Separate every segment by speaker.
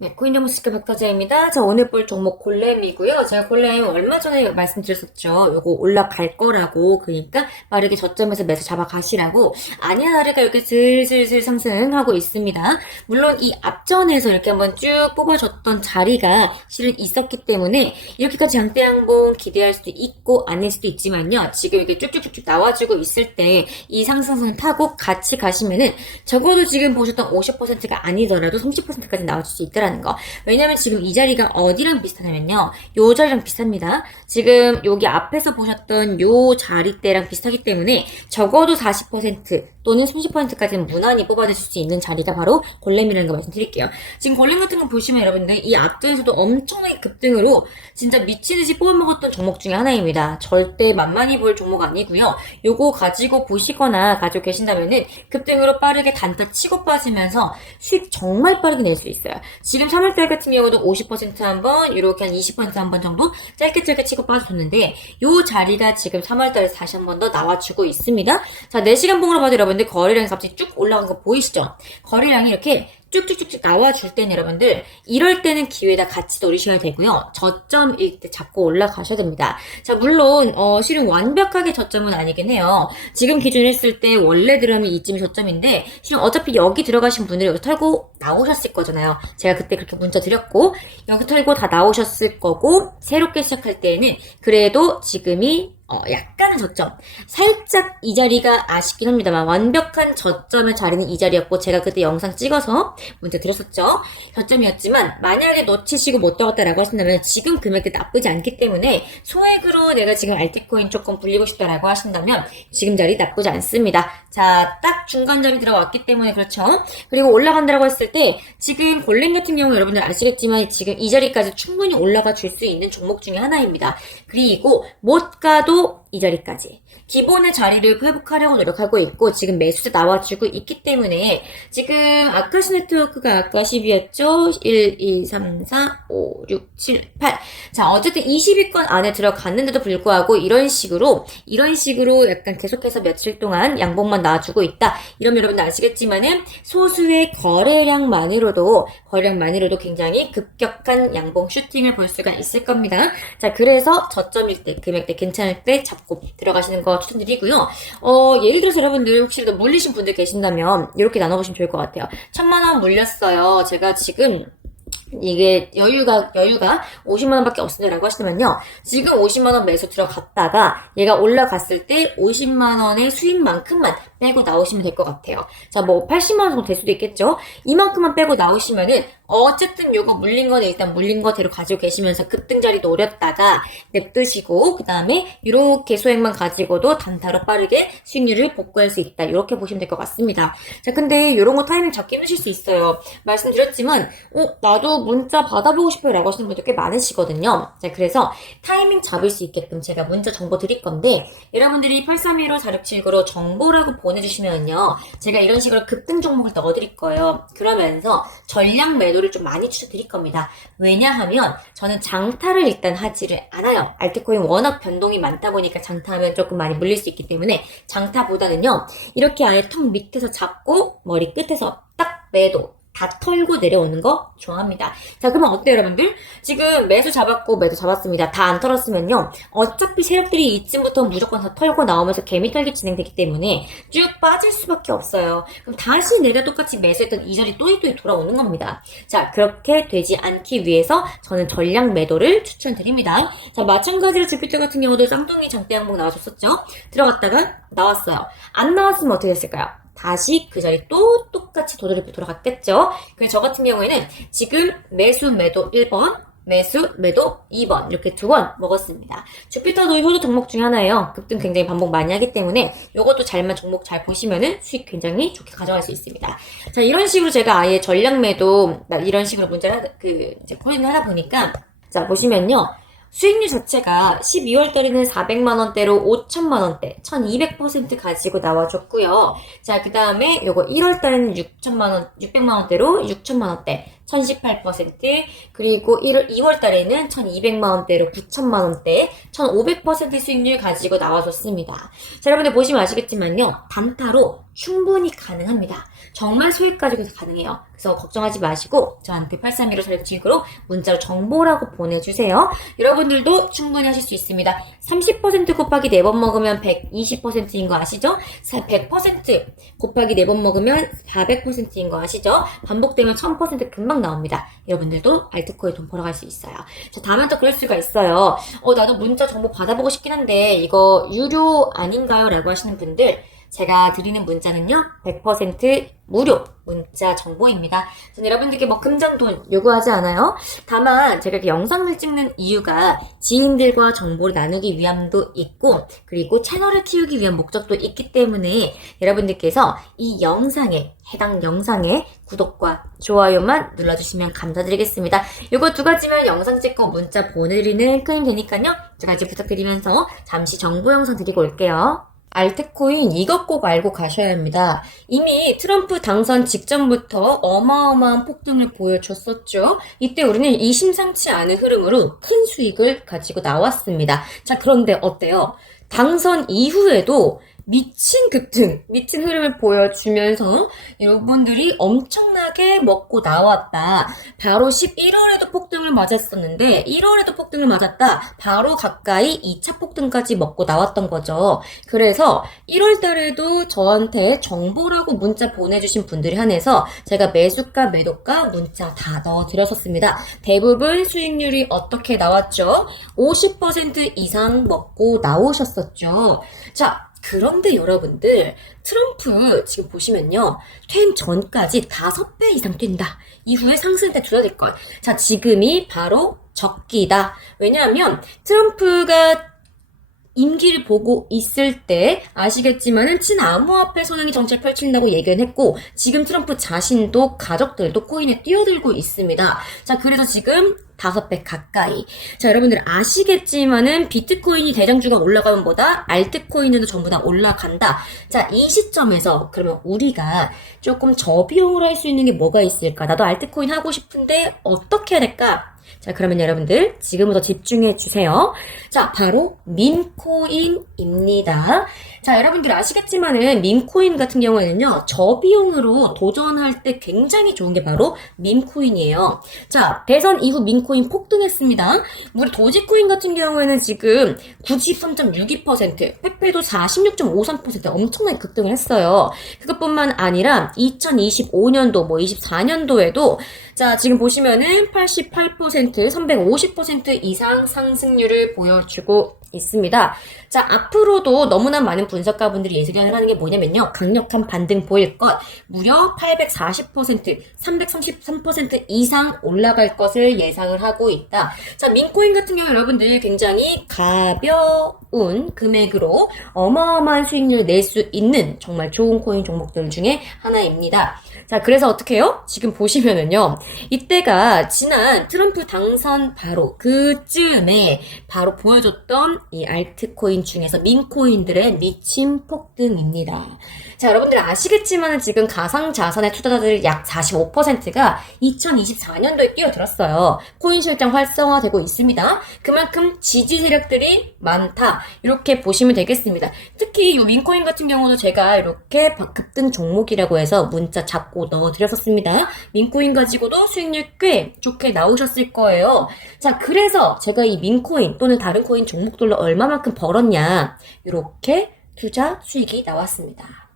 Speaker 1: 네, 코인더무스크 박타자입니다. 자, 오늘 볼 종목 골렘이고요. 제가 골렘 얼마 전에 말씀드렸었죠. 요거 올라갈 거라고. 그러니까 빠르게 저점에서 매수 잡아가시라고. 아니야, 다르가 이렇게 슬슬슬 상승하고 있습니다. 물론 이 앞전에서 이렇게 한번 쭉 뽑아줬던 자리가 실은 있었기 때문에 이렇게까지 장대 양봉 기대할 수도 있고 아닐 수도 있지만요. 지금 이렇게 쭉쭉쭉쭉 나와주고 있을 때 이 상승선 타고 같이 가시면은 적어도 지금 보셨던 50%가 아니더라도 30%까지 나와줄 수 있다라 는 거. 왜냐면 지금 이 자리가 어디랑 비슷하냐면요. 요 자리랑 비슷합니다. 지금 여기 앞에서 보셨던 요 자리대랑 비슷하기 때문에 적어도 40% 또는 30%까지는 무난히 뽑아내실 수 있는 자리가 바로 골렘이라는 거 말씀드릴게요. 지금 골렘 같은 거 보시면 여러분들 이 앞전에서도 엄청나게 급등으로 진짜 미치듯이 뽑아먹었던 종목 중에 하나입니다. 절대 만만히 볼 종목 아니고요. 요거 가지고 보시거나 가지고 계신다면은 급등으로 빠르게 단타 치고 빠지면서 수익 정말 빠르게 낼 수 있어요. 지금 3월달 같은 경우도 50% 한번 이렇게 한 20%한 번 정도 짧게 짧게 치고 빠져줬는데 요 자리가 지금 3월달에 다시 한 번 더 나와주고 있습니다. 자, 4시간 봉으로 봐도 여러분 들 거래량이 갑자기 쭉 올라간 거 보이시죠? 거래량이 이렇게 쭉쭉쭉쭉 나와줄 때는 여러분들 이럴 때는 기회다 같이 노리셔야 되고요. 저점일 때 잡고 올라가셔야 됩니다. 자 물론 어, 실은 완벽하게 저점은 아니긴 해요. 지금 기준 했을 때 원래 들어가면 이쯤이 저점인데 실은 어차피 여기 들어가신 분들이 여기 털고 나오셨을 거잖아요. 제가 그때 그렇게 문자 드렸고 여기 털고 다 나오셨을 거고 새롭게 시작할 때는 그래도 지금이 어, 약간은 저점. 살짝 이 자리가 아쉽긴 합니다만 완벽한 저점의 자리는 이 자리였고 제가 그때 영상 찍어서 문제 드렸었죠. 저점이었지만 만약에 놓치시고 못 들어갔다라고 하신다면 지금 금액이 나쁘지 않기 때문에 소액으로 내가 지금 알티코인 조금 불리고 싶다라고 하신다면 지금 자리 나쁘지 않습니다. 자, 딱 중간 자리 들어왔기 때문에 그렇죠. 그리고 올라간다라고 했을 때 지금 골렘 같은 경우 여러분들 아시겠지만 지금 이 자리까지 충분히 올라가 줄 수 있는 종목 중에 하나입니다. 그리고 못 가도 이 자리까지. 기본의 자리를 회복하려고 노력하고 있고 지금 매수세 나와주고 있기 때문에 지금 아카시 네트워크가 아까 10이었죠? 1, 2, 3, 4, 5, 6, 7, 8. 자, 어쨌든 20위권 안에 들어갔는데도 불구하고 이런 식으로 이런 식으로 약간 계속해서 며칠 동안 양봉만 나와주고 있다. 이러면 여러분들 아시겠지만은 소수의 거래량만으로도 거래량만으로도 굉장히 급격한 양봉 슈팅을 볼 수가 있을 겁니다. 자, 그래서 저점일 때 금액대 괜찮을 때 잡고 들어가시는 거 추천드리고요. 어, 예를 들어서 여러분들 혹시 더 물리신 분들 계신다면 이렇게 나눠보시면 좋을 것 같아요. 천만 원 물렸어요. 제가 지금 이게 여유가 여유가 50만 원밖에 없습니다라고 하시면요. 지금 50만 원 매수 들어갔다가 얘가 올라갔을 때 50만 원의 수익만큼만 빼고 나오시면 될 것 같아요. 자, 뭐 80만 원 정도 될 수도 있겠죠. 이만큼만 빼고 나오시면은 어쨌든 요거 물린 거는 일단 물린 거대로 가지고 계시면서 급등자리 노렸다가 냅두시고 그다음에 이렇게 소액만 가지고도 단타로 빠르게 수익률을 복구할 수 있다. 이렇게 보시면 될 것 같습니다. 자, 근데 이런 거 타이밍 잡기 힘드실 수 있어요. 말씀드렸지만 어, 나도 문자 받아보고 싶어요 라고 하시는 분들 꽤 많으시거든요. 자, 그래서 타이밍 잡을 수 있게끔 제가 문자 정보 드릴 건데 여러분들이 8315 4679로 정보라고 보내주시면요. 제가 이런 식으로 급등 종목을 넣어드릴 거예요. 그러면서 전략 매도를 좀 많이 추천드릴 겁니다. 왜냐하면 저는 장타를 일단 하지를 않아요. 알트코인 워낙 변동이 많다 보니까 장타하면 조금 많이 물릴 수 있기 때문에 장타보다는요. 이렇게 아예 턱 밑에서 잡고 머리 끝에서 딱 매도 다 털고 내려오는 거 좋아합니다. 자, 그러면 어때요, 여러분들? 지금 매수 잡았고 매도 잡았습니다. 다 안 털었으면요. 어차피 세력들이 이쯤부터 무조건 다 털고 나오면서 개미 털기 진행되기 때문에 쭉 빠질 수밖에 없어요. 그럼 다시 내려 똑같이 매수했던 이 자리 또이또이 돌아오는 겁니다. 자, 그렇게 되지 않기 위해서 저는 전략 매도를 추천드립니다. 자, 마찬가지로 주피터 같은 경우도 쌍둥이 장대 항목 나와줬었죠? 들어갔다가 나왔어요. 안 나왔으면 어떻게 됐을까요? 다시 그 자리 또 똑같이 도드립 돌아갔겠죠. 그래서 저 같은 경우에는 지금 매수 매도 1번, 매수 매도 2번 이렇게 두 번 먹었습니다. 주피터도 효도 종목 중에 하나예요. 급등 굉장히 반복 많이 하기 때문에 이것도 잘만 종목 잘 보시면은 수익 굉장히 좋게 가져갈 수 있습니다. 자 이런 식으로 제가 아예 전략 매도 나 이런 식으로 문제를 그 이제 코인을 하다 보니까 자 보시면요. 수익률 자체가 12월 달에는 400만 원대로 5천만 원대, 1200% 가지고 나와줬고요. 자, 그 다음에 요거 1월 달에는 6천만 원, 600만 원대로 6천만 원대, 1018%, 그리고 1월, 2월 달에는 1200만 원대로 9천만 원대, 1500% 수익률 가지고 나와줬습니다. 자, 여러분들 보시면 아시겠지만요. 단타로 충분히 가능합니다. 정말 수익 가지고도 가능해요. 그래서 걱정하지 마시고 저한테 8315 자격증으로 문자로 정보라고 보내주세요. 여러분들도 충분히 하실 수 있습니다. 30% 곱하기 4번 먹으면 120%인 거 아시죠? 100% 곱하기 4번 먹으면 400%인 거 아시죠? 반복되면 1000% 금방 나옵니다. 여러분들도 알트코인 돈 벌어갈 수 있어요. 자, 다음엔 또 그럴 수가 있어요. 어, 나도 문자 정보 받아보고 싶긴 한데 이거 유료 아닌가요? 라고 하시는 분들 제가 드리는 문자는요, 100% 무료 문자 정보입니다. 저는 여러분들께 뭐 금전 돈 요구하지 않아요. 다만 제가 이렇게 영상을 찍는 이유가 지인들과 정보를 나누기 위함도 있고, 그리고 채널을 키우기 위한 목적도 있기 때문에 여러분들께서 이 영상에, 해당 영상에 구독과 좋아요만 눌러주시면 감사드리겠습니다. 요거 두 가지면 영상 찍고 문자 보내드리는 큰 힘 되니까요. 두 가지 부탁드리면서 잠시 정보 영상 드리고 올게요. 알트코인 이것 꼭 알고 가셔야 합니다. 이미 트럼프 당선 직전부터 어마어마한 폭등을 보여줬었죠. 이때 우리는 이 심상치 않은 흐름으로 큰 수익을 가지고 나왔습니다. 자, 그런데 어때요? 당선 이후에도 미친 급등, 미친 흐름을 보여주면서 여러분들이 엄청나게 먹고 나왔다. 바로 11월에도 폭등을 맞았었는데 1월에도 폭등을 맞았다. 바로 가까이 2차 폭등까지 먹고 나왔던 거죠. 그래서 1월 달에도 저한테 정보라고 문자 보내주신 분들이 한해서 제가 매수가, 매도가 문자 다 넣어드렸었습니다. 대부분 수익률이 어떻게 나왔죠? 50% 이상 먹고 나오셨었죠. 자, 그런데 여러분들, 트럼프 지금 보시면요. 퇴임 전까지 5배 이상 뛴다. 이후에 상승세 줄어들 것. 자, 지금이 바로 적기다. 왜냐하면 트럼프가 임기를 보고 있을 때 아시겠지만은 친암호화폐 선행이 정책 펼친다고 얘기는 했고 지금 트럼프 자신도 가족들도 코인에 뛰어들고 있습니다. 자 그래서 지금 다섯 배 가까이. 자 여러분들 아시겠지만은 비트코인이 대장주가 올라가면 보다 알트코인은 전부 다 올라간다. 자 이 시점에서 그러면 우리가 조금 저비용으로 할 수 있는 게 뭐가 있을까? 나도 알트코인 하고 싶은데 어떻게 해야 될까? 자, 그러면 여러분들 지금부터 집중해 주세요. 자, 바로 민코인입니다. 자, 여러분들 아시겠지만은 민코인 같은 경우에는요, 저비용으로 도전할 때 굉장히 좋은 게 바로 민코인이에요. 자, 대선 이후 민코인 폭등했습니다. 우리 도지코인 같은 경우에는 지금 93.62%, 페페도 46.53% 엄청나게 급등을 했어요. 그것뿐만 아니라 2025년도, 뭐 24년도에도 자, 지금 보시면은 88%, 350% 이상 상승률을 보여주고 있습니다. 자, 앞으로도 너무나 많은 분석가분들이 예상을 하는 게 뭐냐면요. 강력한 반등 보일 것, 무려 840%, 333% 이상 올라갈 것을 예상을 하고 있다. 자, 민코인 같은 경우 여러분들 굉장히 가벼운 금액으로 어마어마한 수익률을 낼 수 있는 정말 좋은 코인 종목들 중에 하나입니다. 자, 그래서 어떻게 해요? 지금 보시면은요. 이때가 지난 트럼프 당선 바로 그쯤에 바로 보여줬던 이 알트코인 중에서 민코인들의 미친 폭등입니다. 자, 여러분들 아시겠지만 지금 가상 자산의 투자자들 약 45%가 2024년도에 뛰어들었어요. 코인 실장 활성화되고 있습니다. 그만큼 지지 세력들이 많다. 이렇게 보시면 되겠습니다. 특히 이 민코인 같은 경우도 제가 이렇게 급등 종목이라고 해서 문자 잡고 넣어드렸었습니다. 민코인 가지고도 수익률 꽤 좋게 나오셨을 거예요. 자, 그래서 제가 이 민코인 또는 다른 코인 종목들로 얼마만큼 벌었냐. 이렇게 투자 수익이 나왔습니다.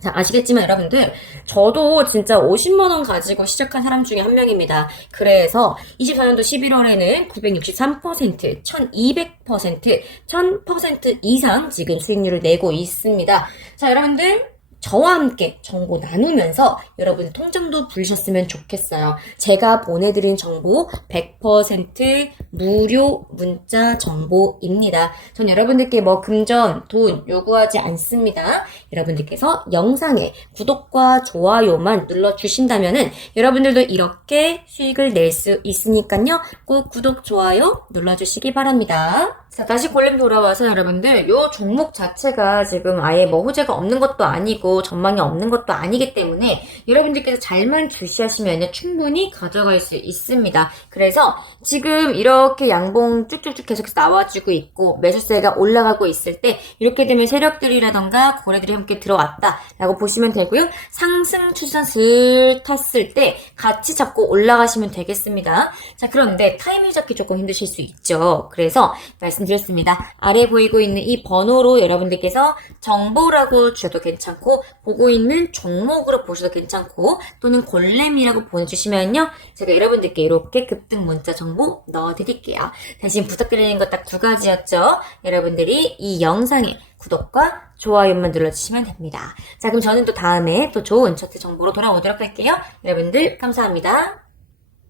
Speaker 1: 자, 아시겠지만 여러분들, 저도 진짜 50만원 가지고 시작한 사람 중에 한 명입니다. 그래서 24년도 11월에는 963%, 1200%, 1000% 이상 지금 수익률을 내고 있습니다. 자, 여러분들, 저와 함께 정보 나누면서 여러분 통장도 부르셨으면 좋겠어요. 제가 보내드린 정보 100% 무료 문자 정보입니다. 전 여러분들께 뭐 금전, 돈 요구하지 않습니다. 여러분들께서 영상에 구독과 좋아요만 눌러주신다면은 여러분들도 이렇게 수익을 낼 수 있으니까요. 꼭 구독, 좋아요 눌러주시기 바랍니다. 자, 다시 골렘 돌아와서 여러분들, 요 종목 자체가 지금 아예 뭐 호재가 없는 것도 아니고, 아니고 전망이 없는 것도 아니기 때문에 여러분들께서 잘만 주시하시면 충분히 가져갈 수 있습니다. 그래서 지금 이렇게 양봉 쭉쭉쭉 계속 싸워주고 있고 매수세가 올라가고 있을 때 이렇게 되면 세력들이라던가 고래들이 함께 들어왔다라고 보시면 되고요. 상승 추세선 슬 탔을 때 같이 잡고 올라가시면 되겠습니다. 자 그런데 타이밍 잡기 조금 힘드실 수 있죠. 그래서 말씀드렸습니다. 아래 보이고 있는 이 번호로 여러분들께서 정보라고 주셔도 괜찮 고 보고 있는 종목으로 보셔도 괜찮고 또는 골렘이라고 보내주시면요. 제가 여러분들께 이렇게 급등 문자 정보 넣어드릴게요. 대신 부탁드리는 것 딱 두 가지였죠. 여러분들이 이 영상에 구독과 좋아요만 눌러주시면 됩니다. 자 그럼 저는 또 다음에 또 좋은 차트 정보로 돌아오도록 할게요. 여러분들 감사합니다.